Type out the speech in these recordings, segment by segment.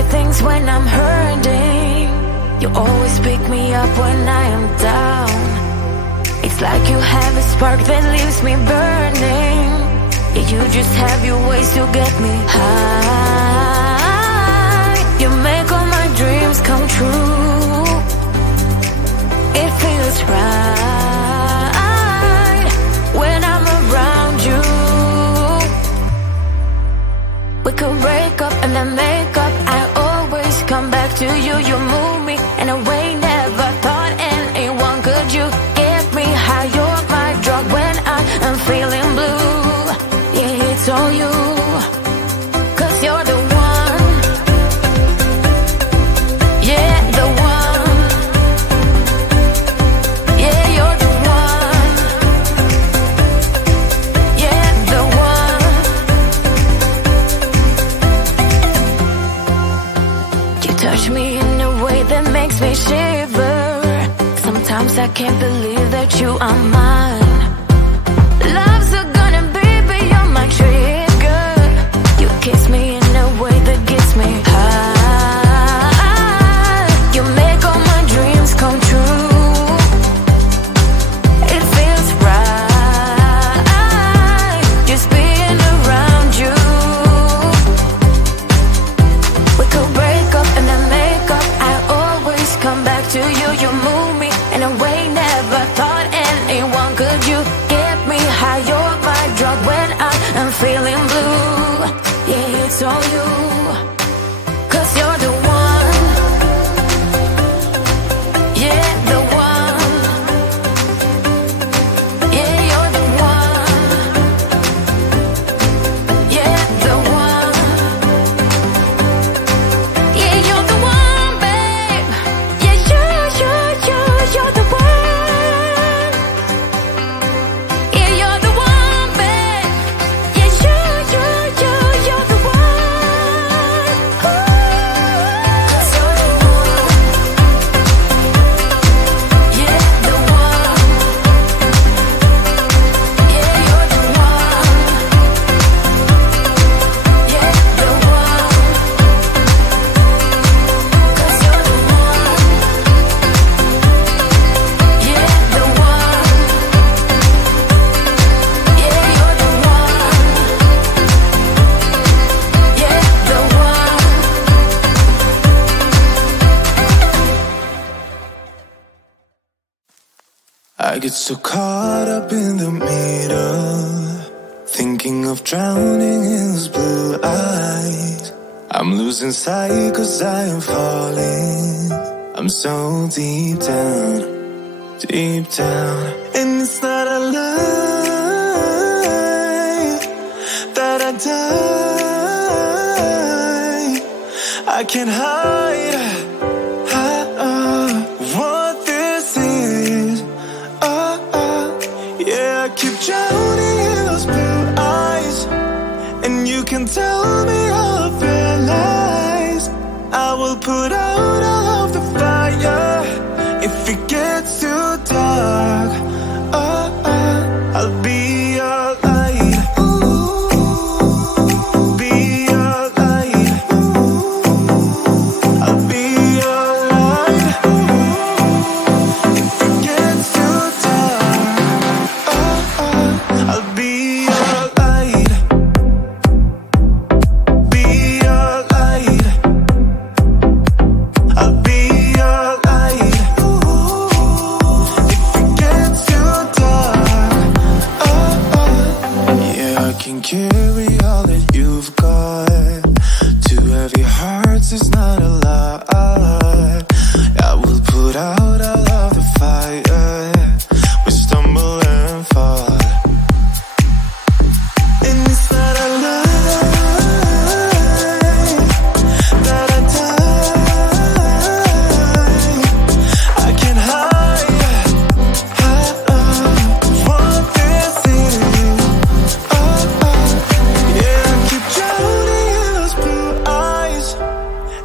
right things when I'm hurting. You always pick me up when I am down. It's like you have a spark that leaves me burning. Yeah, you just have your ways to get me high. You make all my dreams come true. It feels right when I'm around you. We could break up and then make up. I always come back to you. You move me in a way never thought anyone could. You get me high. You're my drug when I am feeling blue. Yeah, it's all you, 'cause you're the one. Yeah, the one. Yeah, you're the one. Yeah, the one. You touch me in a way that makes me shiver. Sometimes I can't believe that you are mine. Love's gonna be beyond my trigger. You kiss me in a way that gets me high. You make all my dreams come true. It feels right just being around you. We could break up and then make up. I always come back to you. You move me in a way never thought anyone could. You get me high. You're my drug when I am feeling blue. Yeah, it's all you, 'cause you're the one. Yeah, the one. Yeah, you're the one. Yeah, the one. Yeah, you're the one, babe. Yeah, you're the one. Yeah, you're the one, babe. Yeah, you're the one. Ooh. 'Cause you're the one. Yeah, the one. Yeah, you're the one. Yeah, the one. 'Cause you're the one. Yeah, the one. Yeah, you're the one. Yeah, the one. I get so caught up in the middle, thinking of drowning in those blue eyes. I'm losing sight 'cause I am falling. I'm so deep down, and it's not a lie that I die. I can't hide what this is. Yeah, I keep drowning in those blue eyes, and you can tell me all of your lies. I will put out all of the fire if it gets too dark. I'll be your light. Be your light. I'll be your light. If it gets too dark, I'll be your light. Be your light. I'll be your light. If it gets too dark, yeah, I can carry all that you've got. Two heavy hearts is not a lot. I will put out all of the fire. We stumble and fall, and it's not a lie that I die. I can't hide what this is. Yeah, I keep drowning in those blue eyes,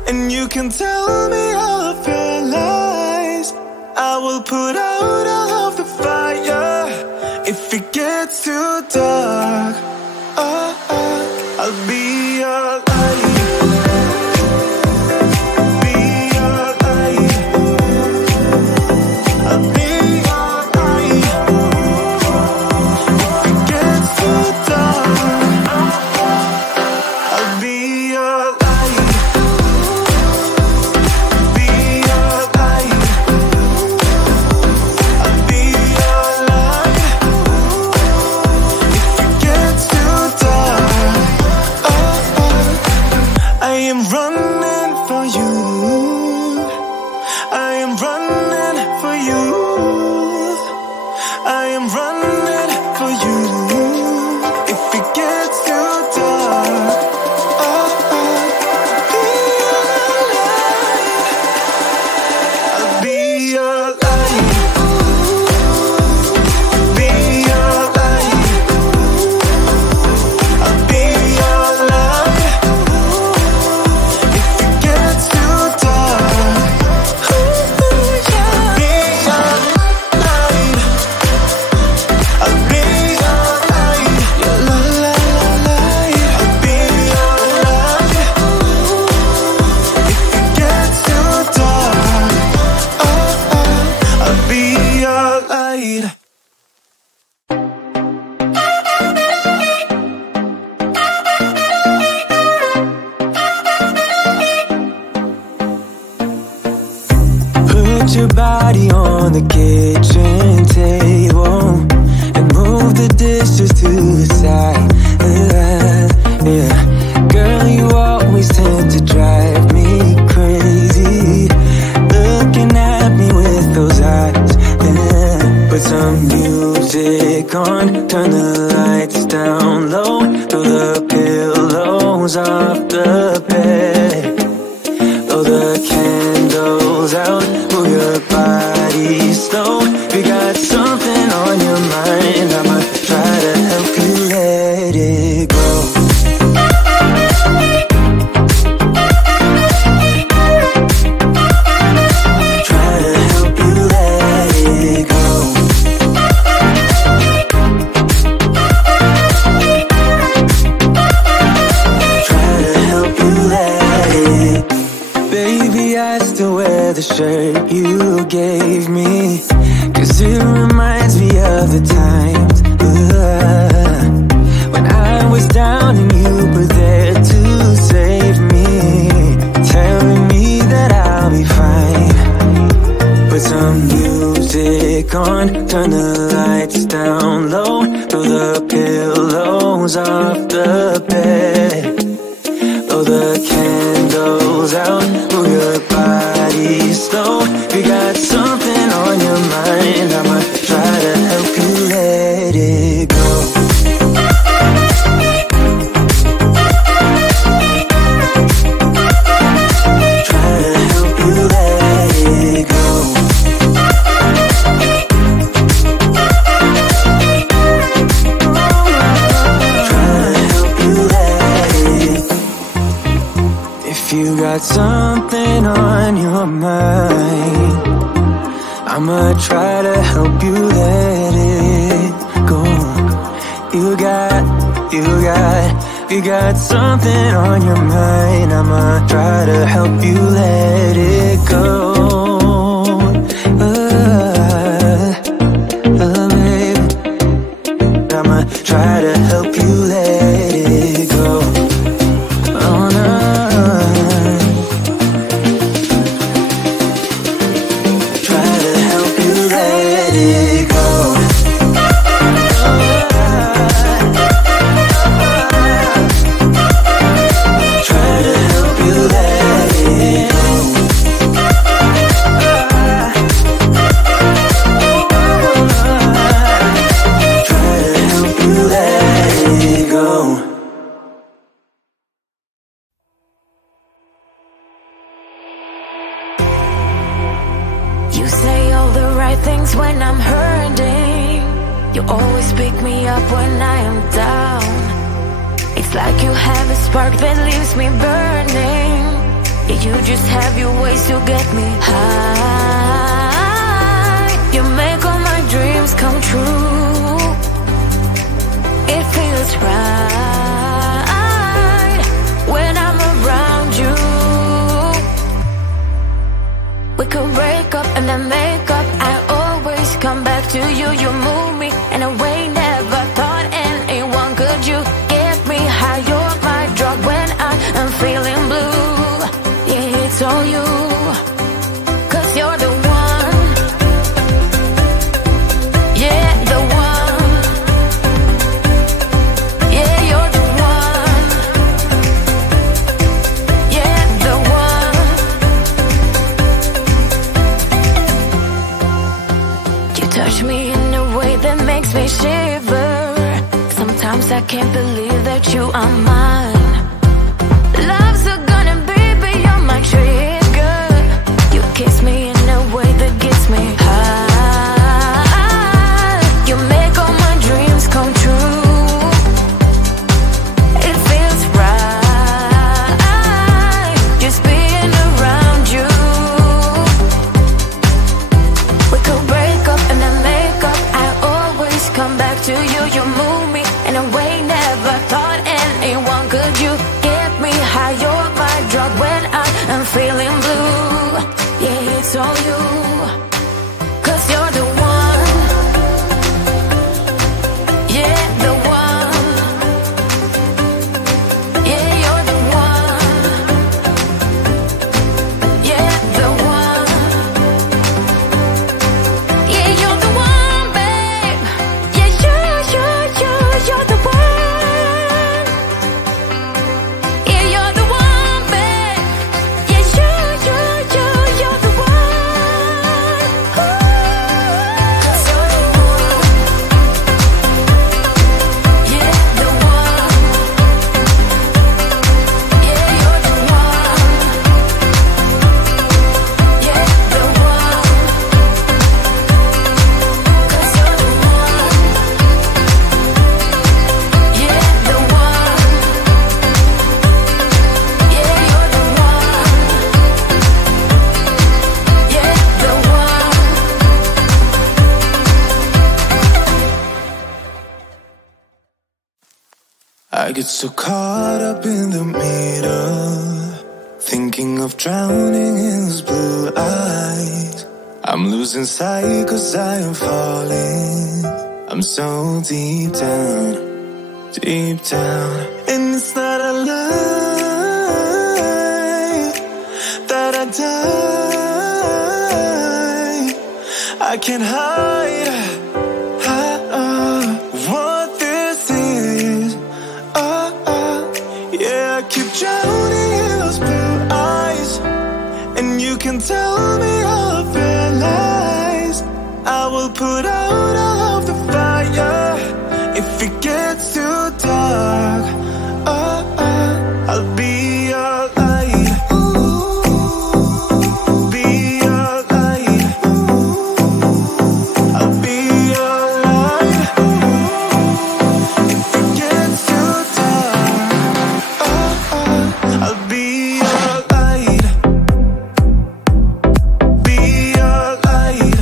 and you can tell me all of your lies. I will put out all of the fire if it gets too dark. I'll be your light. your body on the kitchen table and move the dishes to the side. Yeah. Girl, you always tend to drive me crazy, looking at me with those eyes. Yeah. Put some music on, turn the lights down low, throw the pillows off the bed, blow the candles out, move your body slow. If you got something on your mind, I'ma try to help you let it go. Try to help you let it go. Try to help you let it. Baby, I still wear the shirt you gave me, 'cause it reminds me of the times when I was down and you were there to save me, telling me that I'll be fine. Put some music on, turn the lights down low, throw the pillows off the bed, blow the candles out, move your body slow. If you got something on your mind, I'ma try to help you let it go. Try to help you let it go. Try to help you let it. If you got something on your mind, I'ma try to help you let it go. You got something on your mind, I'ma try to help you let it go. Baby, I'ma try to help you let it go. Oh no. Try to help you let it go. Try to help you let it go. Try to help you let it go. You say all the right things when I'm hurting. You always pick me up when I am down. It's like you have a spark that leaves me burning. Yeah, you just have your ways to get me high. You make all my dreams come true. It feels right when I'm around you. We could break up and then make up. I always come back to you. You move me in a way never thought anyone could. You get me high. You're my drug when I am feeling blue. Yeah, it's all you, 'cause you're the one. Yeah, the one. Yeah, you're the one. Yeah, the one. You touch me in a way that makes me shiver. Sometimes I can't believe that you are mine. Love's gonna be beyond my trigger. You kiss me in a way that gets me high. You make all my dreams come true. It feels right just being around you. We could break up and then make up. I always come back to you. You move me in a way never thought anyone could. You get me high. You're my drug when I am feeling blue. Yeah, it's all you, 'cause you're the one. Yeah, the one. Yeah, you're the one. Yeah, the one. get so caught up in the middle, thinking of drowning in those blue eyes. I'm losing sight 'cause I am falling. I'm so deep down, deep down. And it's not a lie that I die. I can't hide what this is. Yeah, I keep drowning in those blue eyes, and you can tell me all of your lies. I will put out all of the fire if it gets too dark. I'll be your light. Be your light. I'll be your light. If it gets too dark, I'll be your light. Be your light.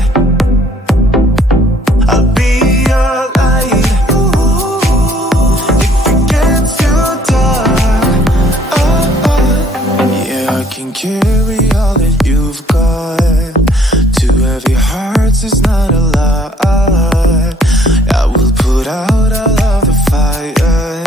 I'll be your light. If it gets too dark, yeah, I can carry all that you've got. Two heavy hearts is not a lot. I will put out all of the fire